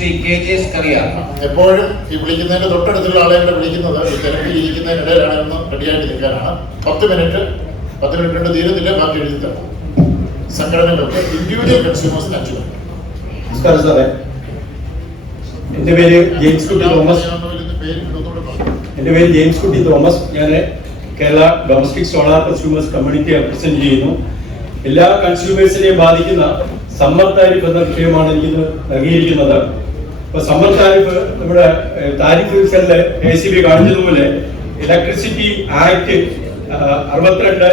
Shri KJ Scaria. എപ്പോഴും ഈ വിളിക്കുന്നതിന്റെ തൊട്ടടുത്തുള്ള ആളുകളെ വിളിക്കുന്നത് തിരക്കിൽ ഇരിക്കുന്നതിനിടയിലാണെന്ന് റെഡിയായിട്ട് നിൽക്കാനാണ്. 10 മിനിറ്റ് കൊണ്ട് തീരുന്നില്ല, ബാക്കി എഴുതി തരണം. സംഘടനകൾക്ക് ഇൻഡിവിജ്വൽ കൺസ്യൂമേഴ്സിന് 5 മിനിറ്റ്. നമസ്കാരം സാറേ, എൻ്റെ പേര് ജെയിംസ് കുട്ടി തോമസ്. ഞാൻ കേരള ഡൊമസ്റ്റിക് സോളാർ കൺസ്യൂമേഴ്സ് കമ്മ്യൂണിറ്റിയെ റെപ്രസെന്റ് ചെയ്യുന്നു. എല്ലാ കൺസ്യൂമേഴ്സിനെയും ബാധിക്കുന്ന സമ്മർ താരിഫ് എന്ന വിഷയമാണ് എനിക്ക് നൽകിയിരിക്കുന്നത്. ഇപ്പൊ സമ്മർ താരിഫ് നമ്മുടെ താരിഫ് ഡിവിഷനിലെ ACB കാണിച്ചതുപോലെ ഇലക്ട്രിസിറ്റി ആക്ട് 2003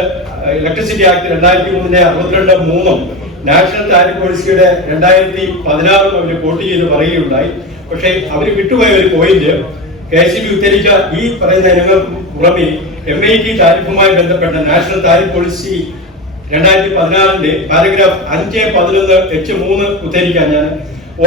62(3) നാഷണൽ താരിഫ് പോളിസിയുടെ 2016 അവർ കോട്ട് ചെയ്ത് പറയുകയുണ്ടായി. പക്ഷേ അവർ വിട്ടുപോയ ഒരു പോയിന്റ്, KCB ഉദ്ധരിച്ച ഈ പറയുന്ന ഇനങ്ങൾക്ക് പുറമെ MIT താരിഫുമായി ബന്ധപ്പെട്ട national tariff policy 2016 paragraph 5.11(h)(3) ഉദ്ധരിക്കാൻ ഞാൻ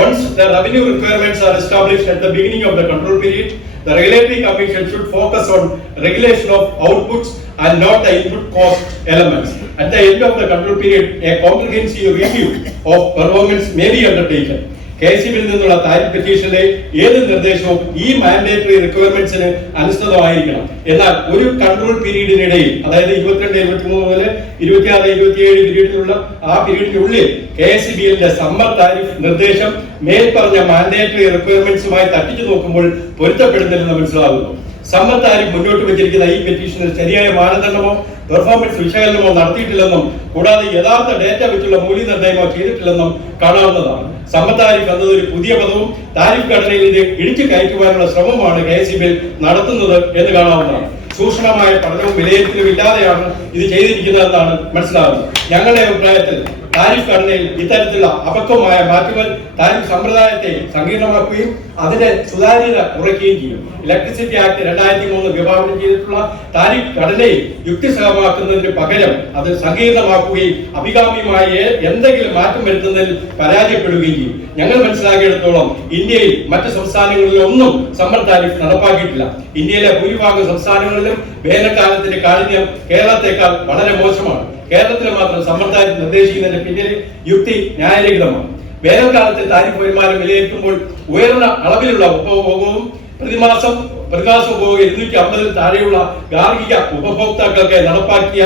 once the revenue requirements are established at the beginning of the control period, the regulatory commission should focus on regulation of outputs and not the input cost elements. At the end of the control period, a comprehensive review of performance may be undertaken. KCBയിൽ നിന്നുള്ള tariff പെറ്റീഷനിലെ ഏത് നിർദ്ദേശവും ഈ mandatory റിക്വയർമെന്റ്സിന് അനുസൃതമായിരിക്കണം. എന്നാൽ ഒരു control പീരീഡിനിടയിൽ, അതായത് 22-23 മുതൽ 26-27 പീരീഡിലുള്ള ആ പീരീഡിനുള്ളിൽ KCBയുടെ summer tariff നിർദ്ദേശം മേൽപ്പറഞ്ഞ മാൻഡേറ്ററി റിക്വയർമെന്റ്സുമായി തട്ടിച്ചു നോക്കുമ്പോൾ പൊരുത്തപ്പെടുന്നില്ലെന്ന് മനസ്സിലാകുന്നു. സമ്മർ താരിഫ് മുന്നോട്ട് വെച്ചിരിക്കുന്ന ഈ പെറ്റീഷനിൽ ശരിയായ മാനദണ്ഡമോ പെർഫോമൻസ് വിശകലനമോ നടത്തിയിട്ടില്ലെന്നും കൂടാതെ യഥാർത്ഥ ഡേറ്റ വെച്ചുള്ള മൂല്യനിർണ്ണയമോ ചെയ്തിട്ടില്ലെന്നും കാണാവുന്നതാണ്. സമ്മർ താരിഫ് എന്നത് ഒരു പുതിയ പദവും താരിഫ് ഘടനയിൽ ഇത് ഇടിച്ചു കയറ്റുവാനുള്ള ശ്രമമാണ് KCB നടത്തുന്നത് എന്ന് കാണാവുന്നതാണ്. സൂക്ഷ്മമായ പഠനവും വിലയിരുത്തലും ഇല്ലാതെയാണ് ഇത് ചെയ്തിരിക്കുന്നതെന്നാണ് മനസ്സിലാകുന്നത്. ഞങ്ങളുടെ അഭിപ്രായത്തിൽ താരിഫ് ഘടനയിൽ ഇത്തരത്തിലുള്ള അപക്വമായ മാറ്റങ്ങൾ താരിഫ് സമ്പ്രദായത്തെ സങ്കീർണമാക്കുകയും അതിന്റെ സുതാര്യത കുറയ്ക്കുകയും ചെയ്യും. ഇലക്ട്രിസിറ്റി ആക്ട് 2003 വിഭാവനം ചെയ്തിട്ടുള്ള താരിഫ് ഘടനയിൽ യുക്തിസഹമാക്കുന്നതിന് പകരം അത് സങ്കീർണമാക്കുകയും അഭികാമ്യമായ എന്തെങ്കിലും മാറ്റം വരുത്തുന്നതിൽ പരാജയപ്പെടുകയും ചെയ്യും. ഞങ്ങൾ മനസ്സിലാക്കിയിടത്തോളം ഇന്ത്യയിൽ മറ്റ് സംസ്ഥാനങ്ങളിലൊന്നും സമ്മർ താരിഫ് നടപ്പാക്കിയിട്ടില്ല. ഇന്ത്യയിലെ ഭൂരിഭാഗം സംസ്ഥാനങ്ങളിലും വേനൽക്കാലത്തിന്റെ കാഠിന്യം കേരളത്തെക്കാൾ വളരെ മോശമാണ്. കേരളത്തിൽ മാത്രം സമ്മർ താരിഫ് നിർദ്ദേശിക്കുന്നതിന്റെ പിന്നിൽ യുക്തി ന്യായരഹിതമാണ്. വേനൽക്കാലത്തെ താരിഫ് വരുമാനം വിലയിരുത്തുമ്പോൾ ഉയർന്ന അളവിലുള്ള ഉപഭോഗവും പ്രതിമാസ ഉപഭോഗം 250 താഴെയുള്ള ഗാർഹിക ഉപഭോക്താക്കൾക്ക് നടപ്പാക്കിയ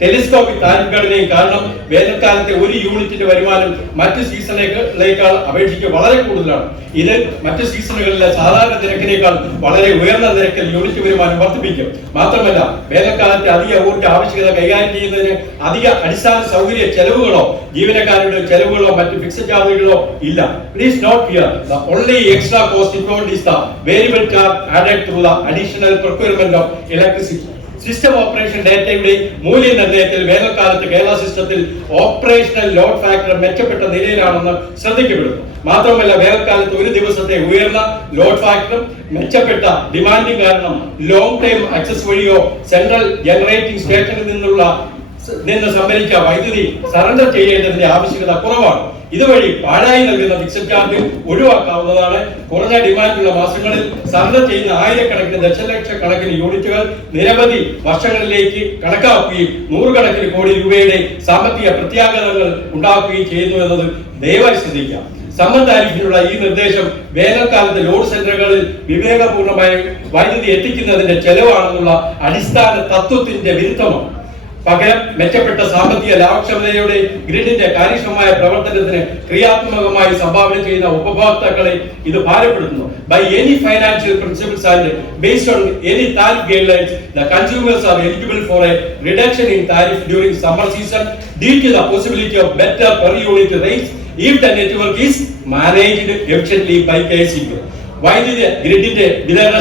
ടെലിസ്കോപ്പിക് താരിഫ് ഘടനയും കാരണം വേനൽക്കാലത്തെ ഒരു യൂണിറ്റിന്റെ വരുമാനം മറ്റ് സീസണുകളേക്കാൾ അപേക്ഷിച്ച് വളരെ കൂടുതലാണ്. ഇത് മറ്റ് സീസണുകളിലെ സാധാരണ നിരക്കിനേക്കാൾ വളരെ ഉയർന്ന നിരക്കിൽ യൂണിറ്റ് വരുമാനം വർദ്ധിപ്പിക്കും. മാത്രമല്ല, വേനൽക്കാലത്തെ അധിക ഊർജ്ജ ആവശ്യകത കൈകാര്യം ചെയ്യുന്നതിന് അധിക അടിസ്ഥാന സൗകര്യ ചെലവുകളോ ജീവനക്കാരുടെ ചെലവുകളോ മറ്റ് ഫിക്സഡ് ചാർജുകളോ ഇല്ല. Please note here, the only extra cost involved is the variable charge added through the additional procurement of electricity. System operation ഡേറ്റയുടെ മൂല്യനിർണ്ണയത്തിൽ വേനൽക്കാലത്ത് കേരള സിസ്റ്റത്തിൽ ഓപ്പറേഷണൽ ലോഡ് ഫാക്ടർ മെച്ചപ്പെട്ട നിലയിലാണെന്ന് ശ്രദ്ധിക്കപ്പെടുന്നു. മാത്രമല്ല, വേനൽക്കാലത്ത് ഒരു ദിവസത്തെ ഉയർന്ന ലോഡ് ഫാക്ടറും മെച്ചപ്പെട്ട ഡിമാൻഡും കാരണം ലോങ് ടൈം ആക്സസ് വഴിയോ സെൻട്രൽ ജനറേറ്റിംഗ് സ്റ്റേഷനിൽ നിന്ന് സംഭരിച്ച വൈദ്യുതി സറണ്ടർ ചെയ്യേണ്ടതിന്റെ ആവശ്യകത കുറവാണ്. ഇതുവഴി പാഴായി നൽകുന്ന ഫിക്സഡ് ചാർജ് ഒഴിവാക്കാവുന്നതാണ്. കുറഞ്ഞ ഡിമാൻഡുള്ള മാസങ്ങളിൽ സറണ്ടർ ചെയ്യുന്ന ആയിരക്കണക്കിന് ദശലക്ഷക്കണക്കിന് യൂണിറ്റുകൾ നിരവധി വർഷങ്ങളിലേക്ക് കണക്കാക്കുകയും 100 കണക്കിന് കോടി രൂപയുടെ സാമ്പത്തിക പ്രത്യാഘാതങ്ങൾ ഉണ്ടാക്കുകയും ചെയ്യുന്നു എന്നത് ദയവായി ശ്രദ്ധിക്കാം. സമ്മർ താരിഫിനുള്ള ഈ നിർദ്ദേശം വേനൽക്കാലത്ത് ലോഡ് സെന്ററുകളിൽ വിവേകപൂർണമായി വൈദ്യുതി എത്തിക്കുന്നതിന്റെ ചെലവാണെന്നുള്ള അടിസ്ഥാന തത്വത്തിന്റെ വിരുദ്ധമാണ്. പകരം മെച്ചപ്പെട്ട സാമ്പത്തിക ലാഭക്ഷമതയോടെ ഗ്രിഡിന്റെ കാര്യക്ഷമമായ പ്രവർത്തനത്തിന് ക്രിയാത്മകമായി സംഭാവന ചെയ്യുന്ന ഉപഭോക്താക്കളെ ഇത് ഭാരപ്പെടുത്തുന്നു. By any financial principles and based on any tariff guidelines, the consumers are eligible for a reduction in tariff during summer season due to the possibility of better per unit rates if the network is managed efficiently by KCB. വൈദ്യുതി ഗ്രിഡിന്റെ വിതരണ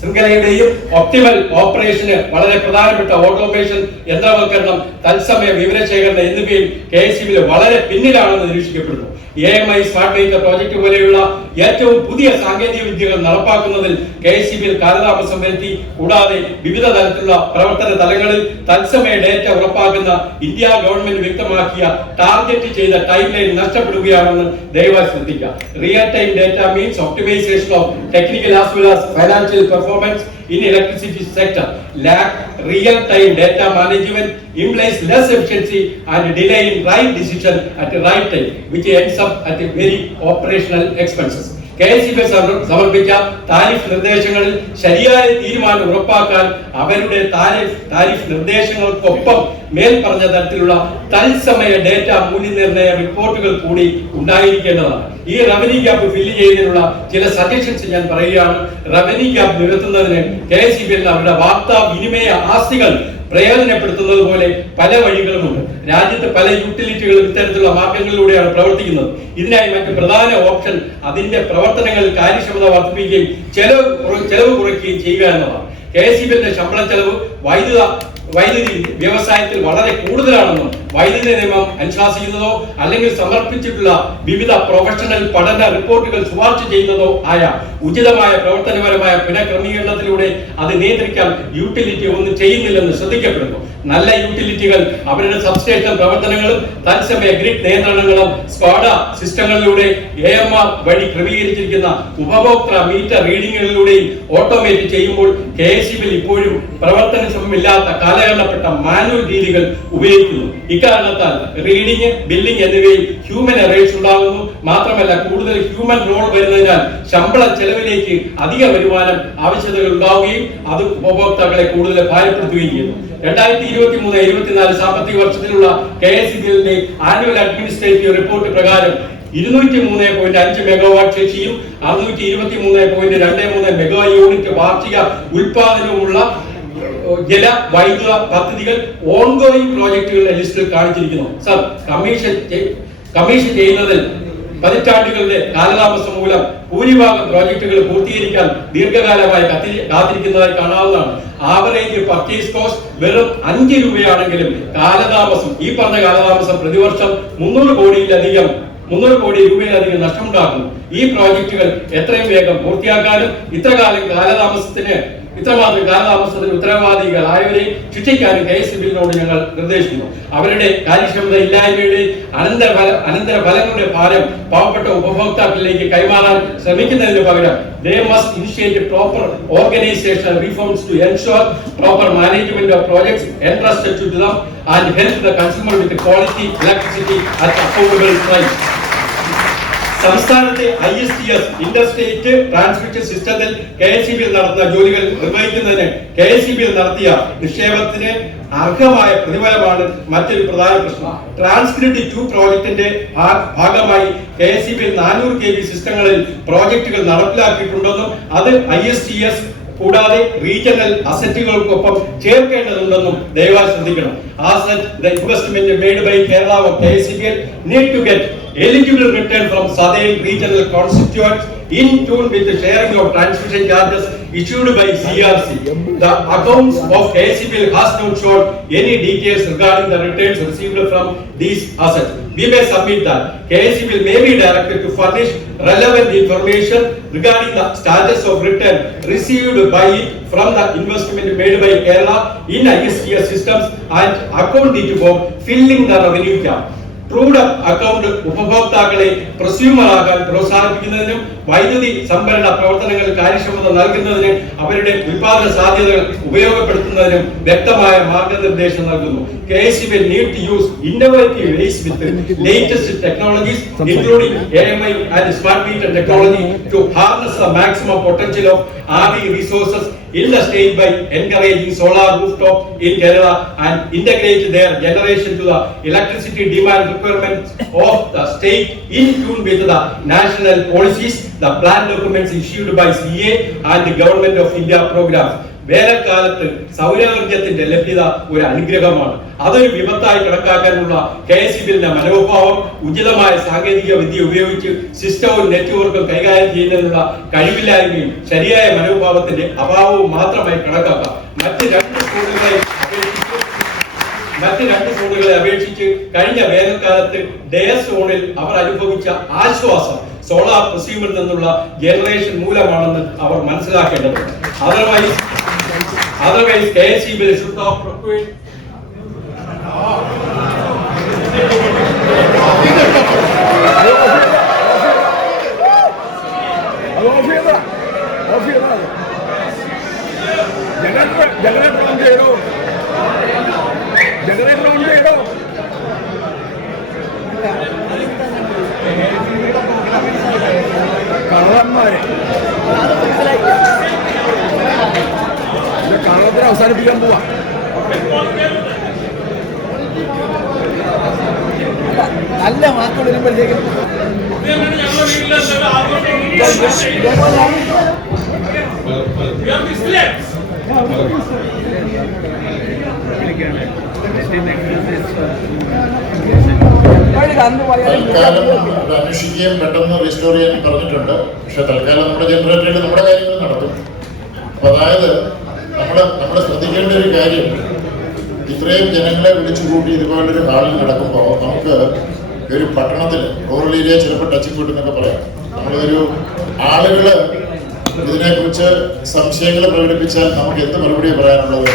ശൃംഖലയുടെയും optimal ഓപ്പറേഷന് വളരെ പ്രധാനപ്പെട്ട automation, യന്ത്രവൽക്കരണം, തത്സമയ വിവരശേഖരണം എന്നിവയിൽ KCB വളരെ പിന്നിലാണെന്ന് നിരീക്ഷിക്കപ്പെടുന്നു. AMI സ്മാർട്ട് മീറ്റർ പ്രോജക്ട് പോലെയുള്ള ഏറ്റവും പുതിയ സാങ്കേതിക വിദ്യകൾ നടപ്പാക്കുന്നതിൽ KCB കാലതാമസം വരുത്തി. കൂടാതെ വിവിധ തരത്തിലുള്ള പ്രവർത്തന തലങ്ങളിൽ തത്സമയ ഡേറ്റ ഉറപ്പാക്കുന്ന ഇന്ത്യ ഗവൺമെന്റ് വ്യക്തമാക്കിയ ടാർഗറ്റ് ചെയ്ത ടൈം ലൈൻ നഷ്ടപ്പെടുകയാണെന്ന് ദയവായി ശ്രദ്ധിക്കുക. Real time data means optimisation of technical as well as financial performance performance in electricity sector. Lack real-time data management implies less efficiency and delay in right decision at the right time, which ends up at a very operational expenses. KSEB സമർപ്പിച്ച tariff നിർദ്ദേശങ്ങളിൽ ശരിയായ തീരുമാനം ഉറപ്പാക്കാൻ അവരുടെ tariff നിർദ്ദേശങ്ങൾക്കൊപ്പം മേൽപ്പറഞ്ഞ തരത്തിലുള്ള തത്സമയ data മൂല്യനിർണ്ണയ റിപ്പോർട്ടുകൾ കൂടി ഉണ്ടായിരിക്കേണ്ടതാണ്. ഈ റവന്യൂ ഗ്യാപ്പ് ഫില്ല് ചെയ്യുന്നതിനുള്ള ചില സജഷൻസ് ഞാൻ പറയുകയാണ്. റവന്യൂ ഗ്യാപ്പ് നികത്തുന്നതിന് KSEB അവരുടെ വാർത്താ വിനിമയ ആസ്തികൾ പ്രയോജനപ്പെടുത്തുന്നത് പോലെ പല വഴികളുമുണ്ട്. രാജ്യത്ത് പല യൂട്ടിലിറ്റികളും ഇത്തരത്തിലുള്ള മാർഗങ്ങളിലൂടെയാണ് പ്രവർത്തിക്കുന്നത്. ഇതിനായി മറ്റ് പ്രധാന ഓപ്ഷൻ അതിന്റെ പ്രവർത്തനങ്ങളിൽ കാര്യക്ഷമത വർദ്ധിപ്പിക്കുകയും ചെലവ് കുറയ്ക്കുകയും ചെയ്യുക എന്നതാണ്. KSEB ശമ്പള ചെലവ് വൈദ്യുതി വ്യവസായത്തിൽ വളരെ കൂടുതലാണെന്നും വൈദ്യുതി നിയമം അനുശാസിക്കുന്നതോ അല്ലെങ്കിൽ സമർപ്പിച്ചിട്ടുള്ള വിവിധ പ്രൊഫഷണൽ പഠന റിപ്പോർട്ടുകൾ ശുപാർശ ചെയ്യുന്നതോ ആയ ഉചിതമായ പ്രവർത്തനപരമായ പുനഃക്രമീകരണത്തിലൂടെ അത് നിയന്ത്രിക്കാൻ യൂട്ടിലിറ്റി ഒന്നും ചെയ്യുന്നില്ലെന്ന് ശ്രദ്ധിക്കപ്പെടുന്നു. നല്ല യൂട്ടിലിറ്റികൾ അവരുടെ സബ്സ്റ്റേഷൻ പ്രവർത്തനങ്ങളും തത്സമയ ഗ്രിഡ് നിയന്ത്രണങ്ങളും സ്ക്വാഡ സിസ്റ്റങ്ങളിലൂടെ AMR വഴി ക്രമീകരിച്ചിരിക്കുന്ന ഉപഭോക്തൃ മീറ്റർ റീഡിങ്ങുകളിലൂടെയും ഓട്ടോമേറ്റ് ചെയ്യുമ്പോൾ KSEB ഇപ്പോഴും പ്രവർത്തനക്ഷമമില്ലാത്ത കാലഹരണപ്പെട്ട മാനുവൽ രീതികൾ ഉപയോഗിക്കുന്നു. ഇക്കാരണത്താൽ റീഡിംഗ്, ബില്ലിംഗ് എന്നിവയിൽ ഹ്യൂമൻ എറേഴ്സ് ഉണ്ടാകുന്നു. മാത്രമല്ല കൂടുതൽ ഹ്യൂമൻ റോൾ വരുന്നതിനാൽ ശമ്പള ചെലവിലേക്ക് അധിക വരുമാനം ആവശ്യകതകൾ ഉണ്ടാവുകയും അത് ഉപഭോക്താക്കളെ കൂടുതൽ ഭാരപ്പെടുത്തുകയും ചെയ്യുന്നു. 2023-24 സാമ്പത്തിക വർഷത്തിലുള്ള KSEB ആനുവൽ അഡ്മിനിസ്ട്രേറ്റീവ് റിപ്പോർട്ട് പ്രകാരം 203.5 മെഗാവാട്ട് ശേഷിയും 623.23 മെഗാ യൂണിറ്റ് വാർഷിക ഉൽപാദനവുമുള്ള ജല വൈദ്യുത പദ്ധതികൾ ഓൺഗോയിങ് പ്രോജക്റ്റുകളുടെ ലിസ്റ്റിൽ കാണിച്ചിരിക്കുന്നു. സർ, കമ്മീഷൻ ചെയ്യുന്നതിൽ പതിറ്റാണ്ടുകളുടെ കാലതാമസം മൂലം ഭൂരിഭാഗം പ്രോജക്റ്റുകൾ പൂർത്തീകരിക്കാൻ ദീർഘകാലമായി കാത്തിരിക്കുന്നതായി കാണാവുന്നതാണ്. ആവറേജ് പർച്ചേസ് കോസ്റ്റ് വെറും 5 രൂപയാണെങ്കിലും ഈ പറഞ്ഞ കാലതാമസം പ്രതിവർഷം 300 കോടി രൂപയിലധികം നഷ്ടമുണ്ടാക്കുന്നു. ഈ പ്രോജക്റ്റുകൾ എത്രയും വേഗം പൂർത്തിയാക്കാനും ഇത്രമാത്രം കാലതാമസത്തിന് ഉത്തരവാദികളായവരെ ശിക്ഷിക്കാനും KSEB-നോട് ഞങ്ങൾ നിർദ്ദേശിക്കുന്നു. അവരുടെ കാര്യക്ഷമത ഇല്ലായ്മയുടെ അനന്തര ഫലങ്ങളുടെ ഭാരം പാവപ്പെട്ട ഉപഭോക്താക്കളിലേക്ക് കൈമാറാൻ ശ്രമിക്കുന്നതിന് പകരം they must initiate proper organizational reforms to ensure proper management of projects entrusted to them and help the consumer with quality electricity at affordable price. സംസ്ഥാനത്തെ ISTS ഇന്റർസ്റ്റേറ്റ് ട്രാൻസ്മിഷൻ സിസ്റ്റത്തിൽ KSEB നടത്തുന്ന ജോലികൾ നിർവഹിക്കുന്നതിന് KSEB നടത്തിയ നിക്ഷേപത്തിന് അർഹമായ പ്രതിഫലമാണ് മറ്റൊരു പ്രധാന പ്രശ്നം. ട്രാൻസ്ഗ്രിഡ് 2 പ്രോജക്ടിന്റെ ഭാഗമായി KSEB 400 kV സിസ്റ്റങ്ങളിൽ പ്രോജക്റ്റുകൾ നടപ്പിലാക്കിയിട്ടുണ്ടെന്നും അത് ISTS കൂടാതെ റീജിയണൽ അസറ്റുകൾക്കൊപ്പം ചേർക്കേണ്ടതുണ്ടെന്നും ദയവായി ശ്രദ്ധിക്കണം. The investment made by Kerala or KSEB need to get eligible return from southern regional constituents in tune with the sharing of transmission charges issued by CRC. The accounts of KSEB has not shown any details regarding the returns received from these assets. We may submit that KSEB may be directed to furnish relevant information regarding the status of return received by it from the investment made by Kerala in ISTS systems and account it for filling the revenue gap. Trued account ഉപഭോക്താക്കളെ പ്രസ്യൂമറാകാൻ പ്രോത്സാഹിപ്പിക്കുന്നതിനും വൈദ്യുതി സംഭരണ പ്രവർത്തനങ്ങൾ കാര്യക്ഷമത നൽകുന്നതിന് അവരുടെ ഉൽപാദന സാധ്യതകൾ ഉപയോഗപ്പെടുത്തുന്നതിനും വ്യക്തമായ മാർഗനിർദ്ദേശം നൽകുന്നു. KSEB need to use innovative ways with latest technologies including AMI and smart meter technology to harness the maximum potential of RE resources in the state by encouraging solar rooftop in Kerala and integrate their generation to the electricity demand requirements of the state in tune with the national policies, the plan documents issued by CA and the Government of India programs. വേനൽക്കാലത്ത് സൗരോർജ്ജത്തിന്റെ ലഭ്യത ഒരു അനുഗ്രഹമാണ്. അതൊരു വിപത്തായി കണക്കാക്കാനുള്ള KSEB-ന്റെ മനോഭാവം ഉചിതമായ സാങ്കേതിക വിദ്യ ഉപയോഗിച്ച് സിസ്റ്റവും നെറ്റ്വർക്കും കൈകാര്യം ചെയ്യുന്നതിനുള്ള കഴിവില്ലായ്മയും ശരിയായ മനോഭാവത്തിന്റെ അഭാവവും മാത്രമായി കണക്കാക്കാം. മറ്റ് രണ്ട് സോണുകളെ അപേക്ഷിച്ച് കഴിഞ്ഞ വേനൽക്കാലത്ത് ഡയസ് സോണിൽ അവർ അനുഭവിച്ച ആശ്വാസം സോളാർ പ്രൊസ്യൂമിൽ നിന്നുള്ള ജനറേഷൻ മൂലമാണെന്ന് അവർ മനസ്സിലാക്കേണ്ടതുണ്ട്. Otherwise, KSEB should not procure. Generator on ചെയ്യണോ? ജനറേറ്റർ ഓൺ ചെയ്യണോ? കള്ളന്മാരെ കള്ളത്തിന് അവസാനിപ്പിക്കാൻ പോവാ. നല്ല വാക്കുകൾ വരുമ്പോഴത്തേക്കും അന്വേഷിക്കുകയും പെട്ടെന്ന് റീസ്റ്റോർ ചെയ്യാൻ പറഞ്ഞിട്ടുണ്ട്. പക്ഷെ തൽക്കാലം നമ്മുടെ ജനറേറ്ററിൽ നമ്മുടെ കാര്യങ്ങൾ നടത്തും. അപ്പൊ അതായത് നമ്മൾ ശ്രദ്ധിക്കേണ്ട ഒരു കാര്യം, ഇത്രയും ജനങ്ങളെ വിളിച്ചുകൂട്ടി ഇതുപോലൊരു ഹാളിൽ നടക്കുമ്പോൾ നമുക്ക് ഒരു പട്ടണത്തിൽ റൂറൽ ഏരിയ ചിലപ്പോൾ ടച്ചിങ് വിട്ടെന്നൊക്കെ പറയാം. നമ്മളൊരു ആളുകള് ഇതിനെക്കുറിച്ച് സംശയങ്ങൾ പ്രകടിപ്പിച്ചാൽ നമുക്ക് എന്ത് മറുപടി പറയാനുള്ളത്?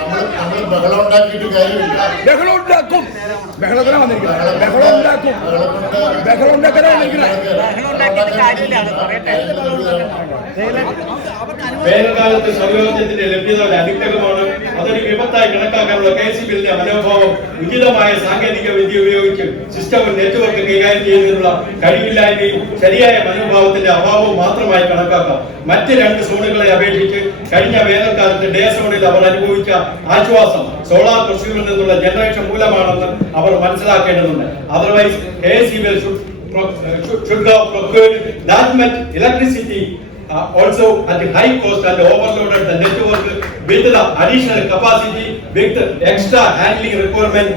നമ്മൾ ബഹളം ഉണ്ടാക്കിയിട്ട് കാര്യമില്ല. ബഹളം ഉണ്ടാക്കും. ബഹളത്തിനാ വന്നിരിക്കുന്നത്. ബഹളം ഉണ്ടാക്കും. ബഹളം ഉണ്ടാക്കാനാ വേനൽക്കാലത്ത് സൗരോർജ്ജത്തിന്റെ ലഭ്യത അധികമാണ്. അതൊരു വിപത്തായി കണക്കാക്കാനുള്ള KCBിന്റെ മനോഭാവം ഉചിതമായ സാങ്കേതിക വിദ്യ ഉപയോഗിച്ച് സിസ്റ്റവും നെറ്റ്വർക്ക് കൈകാര്യം ചെയ്യുന്നതിനുള്ള കഴിവില്ലായ്മയും ശരിയായ മനോഭാവത്തിന്റെ അഭാവവും മാത്രമായി കണക്കാക്കാം. മറ്റ് രണ്ട് സോണുകളെ അപേക്ഷിച്ച് കഴിഞ്ഞ വേനൽക്കാലത്ത് ഡേ സോണിൽ അവർ അനുഭവിച്ച ആശ്വാസം സോളാർ കൃഷിയിൽ നിന്നുള്ള ജനറേഷൻ മൂലമാണെന്ന് അവർ മനസ്സിലാക്കേണ്ടതുണ്ട്. Otherwise KCB should have procured that much electricity also at a high cost and overloaded the network with the additional capacity, with the extra handling requirement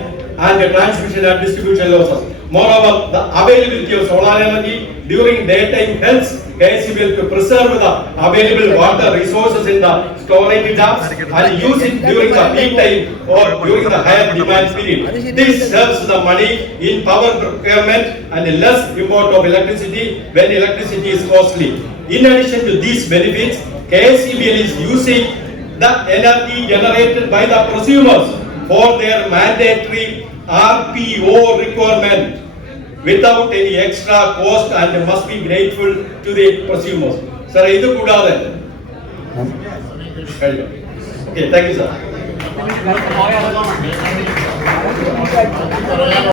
and the transmission and distribution losses. Moreover, the availability of solar energy during daytime helps KCB to preserve the available water resources in the storage dams and use it during the peak time or during the higher demand period. This saves the money in power procurement and less import of electricity when electricity is costly. In addition to these benefits, KCBL is using the energy generated by the prosumers for their mandatory RPO requirement without any extra cost and must be grateful to the prosumers. Sir, idu kudade. Okay, thank you, sir.